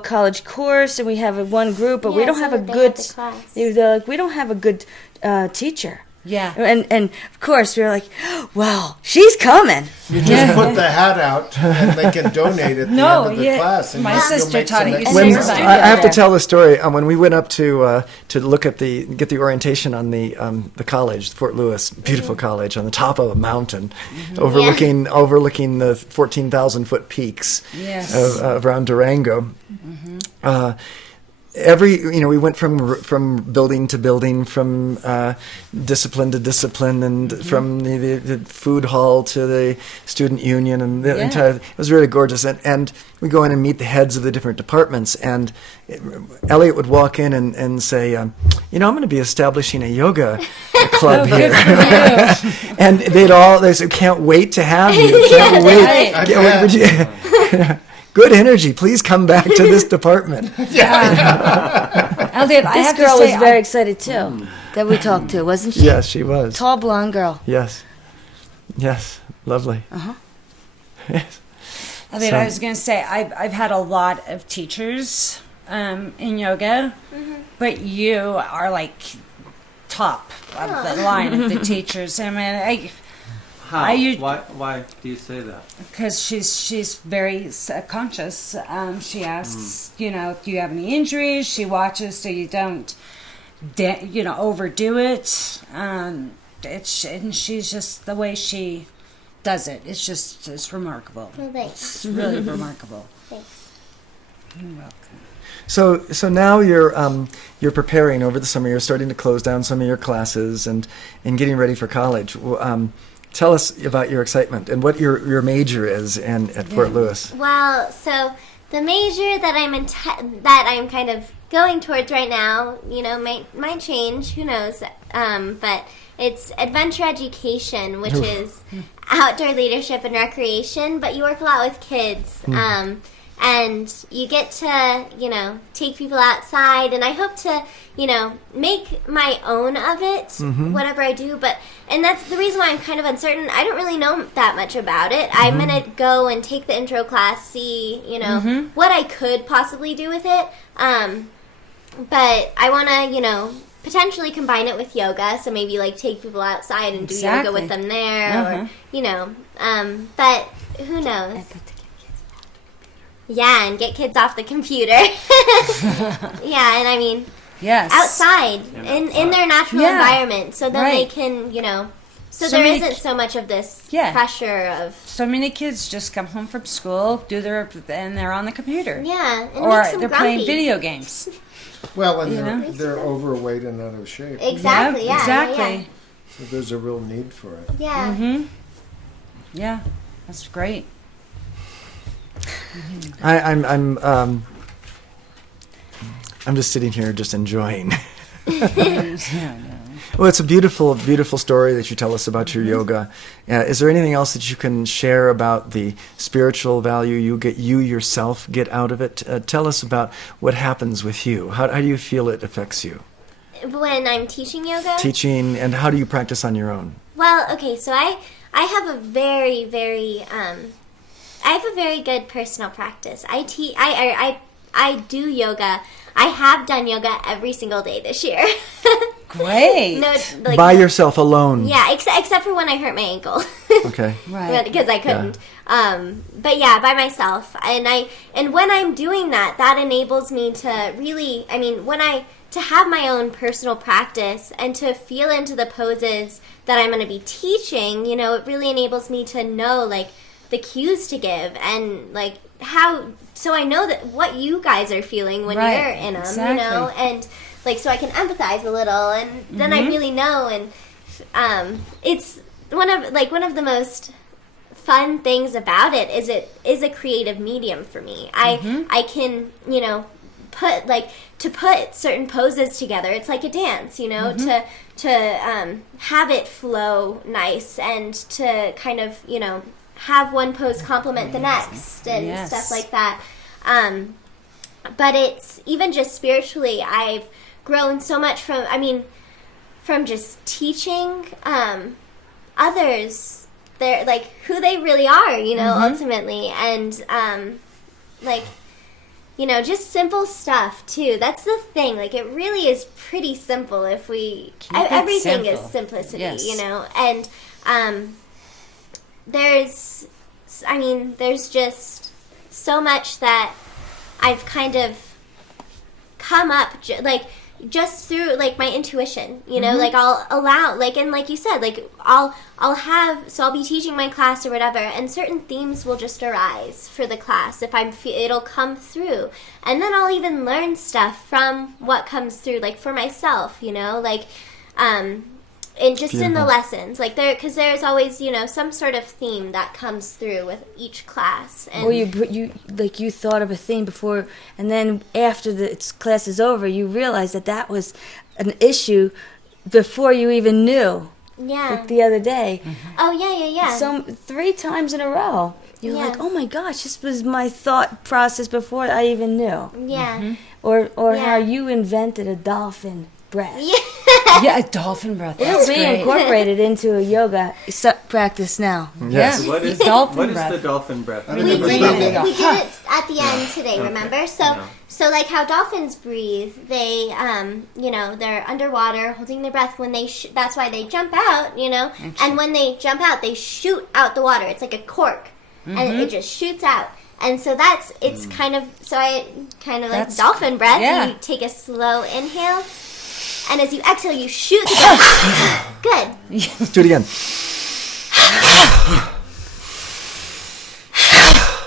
college course, and we have one group, but we Yeah, don't so have a that they good. have the class. They're like, we don't have a good teacher. Yeah. And of course we were like, well, she's coming. You just put the hat out, and they can donate at the end of the class. And My you'll sister make taught some it. extra When, Same money. thing. I have to tell the story. When we went up to look at get the orientation on the college, Fort Lewis, beautiful college on the top of a mountain, overlooking the 14,000-foot peaks around Durango. We went from building to building, from discipline to discipline, and from the food hall to the student union, and the entire. It was really gorgeous, and we go in and meet the heads of the different departments, and Elliott would walk in and say, I'm going to be establishing a yoga club here, and they said, can't wait to have you, can't wait. I Can't wait. Would you- Good energy. Please come back to this department. Elliot, I This have girl to say, was very excited too, that we talked to, wasn't she? Yes, she was. Tall blonde girl. Yes. Lovely. Yes. Elliot, I was going to say, I've had a lot of teachers in yoga, but you are like top of the line of the teachers. How? I- Why do you say that? Because she's very conscious. She asks, if you have any injuries. She watches so you don't, overdo it. And she's just the way she does it. It's remarkable. Well, thanks. It's really remarkable. Thanks. You're welcome. So now you're preparing over the summer. You're starting to close down some of your classes and getting ready for college. Tell us about your excitement and what your major is at Fort Lewis. Well, so the major that I'm kind of going towards right now, might change. Who knows? But it's adventure education, which is outdoor leadership and recreation. But you work a lot with kids. And you get to, take people outside, and I hope to, make my own of it, whatever I do. And that's the reason why I'm kind of uncertain. I don't really know that much about it. I'm going to go and take the intro class, see, what I could possibly do with it. But I want to, potentially combine it with yoga. So maybe, take people outside and do yoga with them there, or, but who knows? Yeah, and get kids off the computer. Yeah, and I mean, Yes. outside, in their natural environment, so then they Right. can, so So there many isn't so much of this Yeah. pressure of, So many kids just come home from school, and they're on the computer. yeah, and Or makes them they're grumpy. playing video games. Well, and know? they're overweight and out of shape. Exactly, yeah, exactly. So there's a real need for it. Yeah. Mm-hmm. Yeah, that's great. I'm just sitting here just enjoying. Well, it's a beautiful, beautiful story that you tell us about your yoga. Is there anything else that you can share about the spiritual value you yourself get out of it? Tell us about what happens with you. How do you feel it affects you? When I'm teaching yoga? Teaching, and how do you practice on your own? Well, okay, so I have a very, very, I have a very good personal practice. I do yoga. I have done yoga every single day this year. Great. No, like, by yourself alone. Yeah, except for when I hurt my ankle. Okay. Right. Because I couldn't. Yeah. But yeah, by myself. And when I'm doing that, that enables me to really, to have my own personal practice and to feel into the poses that I'm going to be teaching, it really enables me to know, like, the cues to give and, like, how, so I know that what you guys are feling when you're in them, exactly. and, like, so I can empathize a little, and then I really know, and it's one of the most fun things about it is a creative medium for me. I can, put certain poses together. It's like a dance, to have it flow nice and to kind of, have one pose complement the next and stuff like that. But it's even just spiritually, I've grown so much from just teaching others they're like who they really are, ultimately, and just simple stuff too. That's the thing. Like, it really is pretty simple if we everything is simplicity, and there's just so much that I've kind of come up just through my intuition, like I'll allow, and like you said, I'll be teaching my class or whatever, and certain themes will just arise for the class if it'll come through, and then I'll even learn stuff from what comes through, for myself, and just in the lessons, because there's always, some sort of theme that comes through with each class. And or you thought of a theme before, and then after the class is over, you realize that was an issue before you even knew. Yeah. Like the other day. Oh, yeah. So 3 times in a row. You're like, oh my gosh, this was my thought process before I even knew. Yeah. Or how you invented a dolphin breath. Yeah, a dolphin breath. It'll be incorporated into a yoga practice now. Yes. What is dolphin the dolphin breath? I We never did done it that. at the end today, remember? So like how dolphins breathe, they, they're underwater holding their breath when they, that's why they jump out, and when they jump out, they shoot out the water. It's like a cork, and it just shoots out. And so it's kind of like dolphin breath. Yeah. You take a slow inhale, and as you exhale, you shoot the breath. Good. Let's do it again.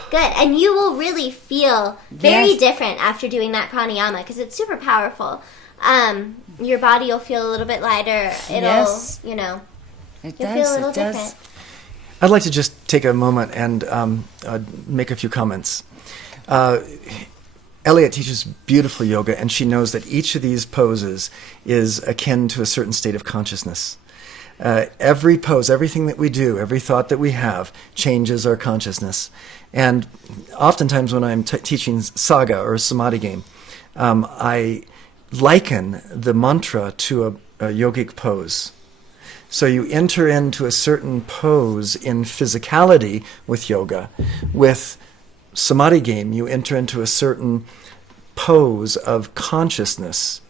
Good, and you will really feel very different after doing that pranayama because it's super powerful. Your body will feel a little bit lighter. It'll, you'll feel a little different. I'd like to just take a moment and make a few comments. Elliott teaches beautiful yoga, and she knows that each of these poses is akin to a certain state of consciousness. Every pose, everything that we do, every thought that we have changes our consciousness. And oftentimes when I'm teaching SAGA or a Samadhi game, I liken the mantra to a yogic pose. So you enter into a certain pose in physicality with yoga. With Samadhi game, you enter into a certain pose of consciousness.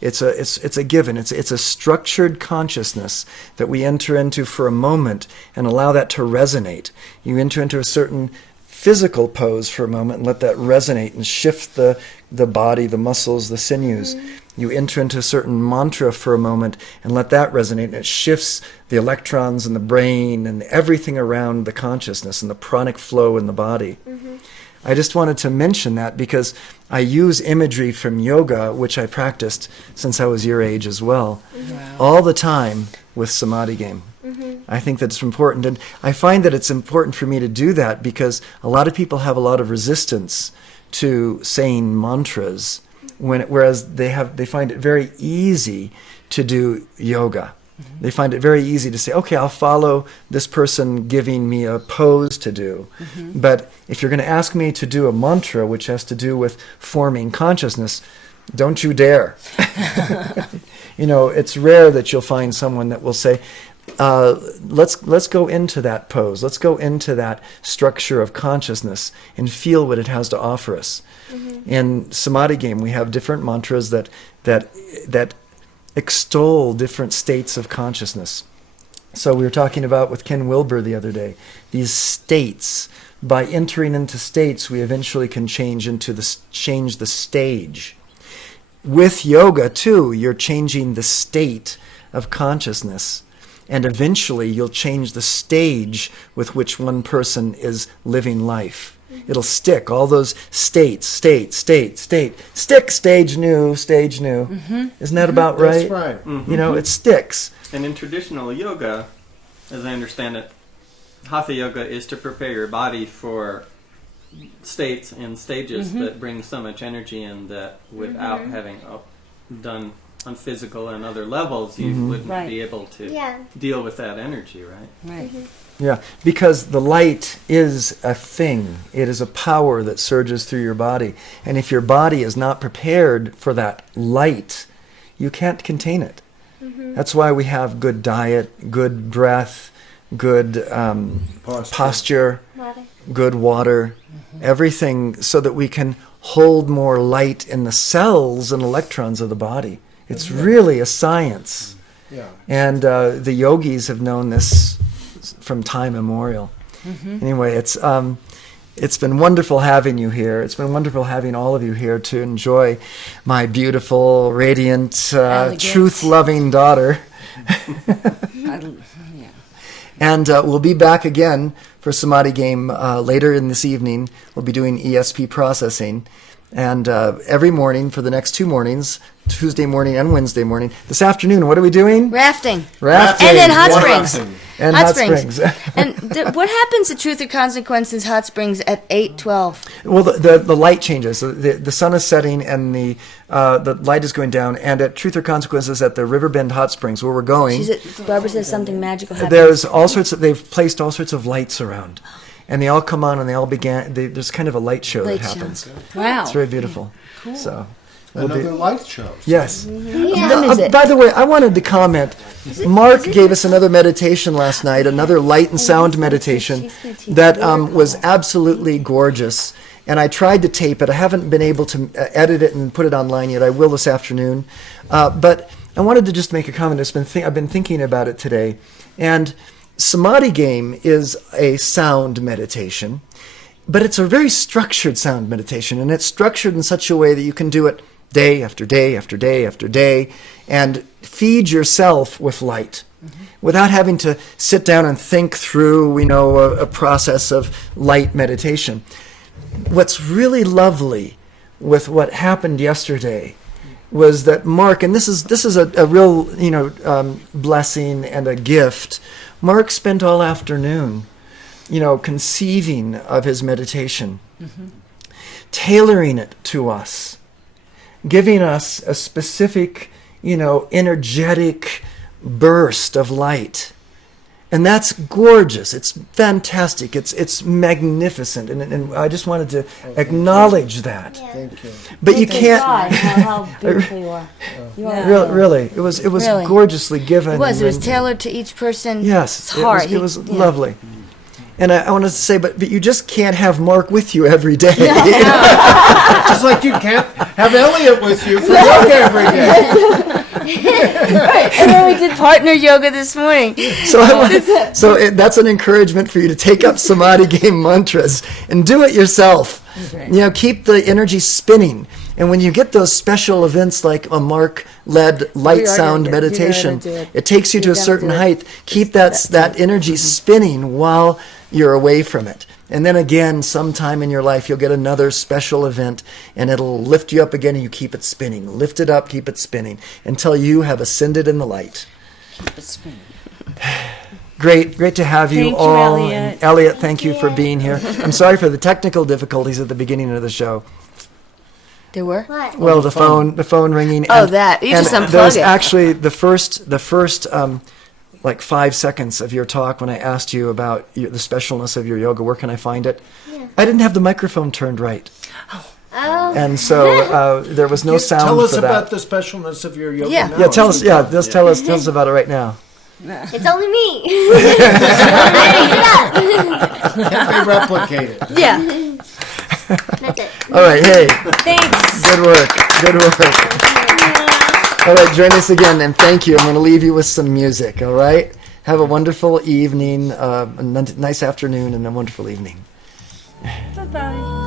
It's a given. It's a structured consciousness that we enter into for a moment and allow that to resonate. You enter into a certain physical pose for a moment and let that resonate and shift the body, the muscles, the sinews. You enter into a certain mantra for a moment and let that resonate, and it shifts the electrons in the brain and everything around the consciousness and the pranic flow in the body. I just wanted to mention that because I use imagery from yoga, which I practiced since I was your age as well, all the time with Samadhi game. I think that's important. And I find that it's important for me to do that because a lot of people have a lot of resistance to saying mantras, whereas they find it very easy to do yoga. They find it very easy to say, okay, I'll follow this person giving me a pose to do. But if you're going to ask me to do a mantra, which has to do with forming consciousness, don't you dare. It's rare that you'll find someone that will say, let's go into that pose. Let's go into that structure of consciousness and feel what it has to offer us. In Samadhi game, we have different mantras that extol different states of consciousness. So we were talking about with Ken Wilber the other day, these states. By entering into states, we eventually can change the stage. With yoga, too, you're changing the state of consciousness. And eventually, you'll change the stage with which one person is living life. It'll stick. All those states, state. Stick, stage new. Isn't that about right? That's right. It sticks. And in traditional yoga, as I understand it, Hatha yoga is to prepare your body for states and stages that bring so much energy in that without having done on physical and other levels, you wouldn't be able to deal with that energy, right? Right. Yeah, because the light is a thing. It is a power that surges through your body. And if your body is not prepared for that light, you can't contain it. That's why we have good diet, good breath, good posture, good water, everything so that we can hold more light in the cells and electrons of the body. It's really a science. Yeah. And the yogis have known this from time immemorial. Anyway, it's been wonderful having you here. It's been wonderful having all of you here to enjoy my beautiful, radiant, truth-loving daughter. And we'll be back again for Samadhi game later in this evening. We'll be doing ESP processing. And every morning for the next 2 mornings, Tuesday morning and Wednesday morning. This afternoon, what are we doing? Rafting. Rafting. And then hot springs. And hot springs. And what happens to Truth or Consequences hot springs at 8:12? Well, the light changes. The sun is setting and the light is going down. And at Truth or Consequences at the Riverbend Hot Springs, where we're going, Barbara says something magical happens. there's all sorts of. They've placed all sorts of lights around, and they all come on and they all there's kind of a light show that happens. Wow. It's very beautiful. Cool. So. Another light show. Yes. Yeah. By the way, I wanted to comment. Mark gave us another meditation last night, another light and sound meditation that was absolutely gorgeous. And I tried to tape it. I haven't been able to edit it and put it online yet. I will this afternoon. But I wanted to just make a comment. I've been thinking about it today. And Samadhi game is a sound meditation. But it's a very structured sound meditation. And it's structured in such a way that you can do it day after day after day after day, and feed yourself with light without having to sit down and think through, a process of light meditation. What's really lovely with what happened yesterday was that Mark, and this is a real, blessing and a gift. Mark spent all afternoon, conceiving of his meditation, tailoring it to us, giving us a specific, energetic burst of light. And that's gorgeous. It's fantastic. It's magnificent. And I just wanted to acknowledge that. Thank you. But you can't... How beautiful you are. Really. It was Really. gorgeously given. It was tailored to each person's heart. It was lovely. And I want to say, but you just can't have Mark with you every day. Just like you can't have Elliott with you for yoga every day. Right. And then we did partner yoga this morning. So that's an encouragement for you to take up Samadhi game mantras and do it yourself. Right. Keep the energy spinning. And when you get those special events like a Mark-led light sound meditation, it takes you to a certain height. Keep that energy spinning while you're away from it. And then again, sometime in your life, you'll get another special event, and it'll lift you up again, and you keep it spinning. Lift it up, keep it spinning, until you have ascended in the light. Keep it spinning. Great to have you Thank you, all. Elliott. And Elliott, thank you for being here. I'm sorry for the technical difficulties at the beginning of the show. There were? What? Well, the phone ringing. Oh, that. You just and unplug there's it. actually the first like 5 seconds of your talk when I asked you about the specialness of your yoga. Where can I find it? Yeah. I didn't have the microphone turned right. Oh. And so there was no sound Tell us for about that. the specialness of your yoga. Yeah. now. Yeah, tell us about it right now. It's only me. Can be replicated. Yeah. That's it. All right, hey, Thanks. good work. All right, join us again, and thank you. I'm going to leave you with some music, all right? Have a wonderful evening, a nice afternoon, and a wonderful evening. Bye-bye.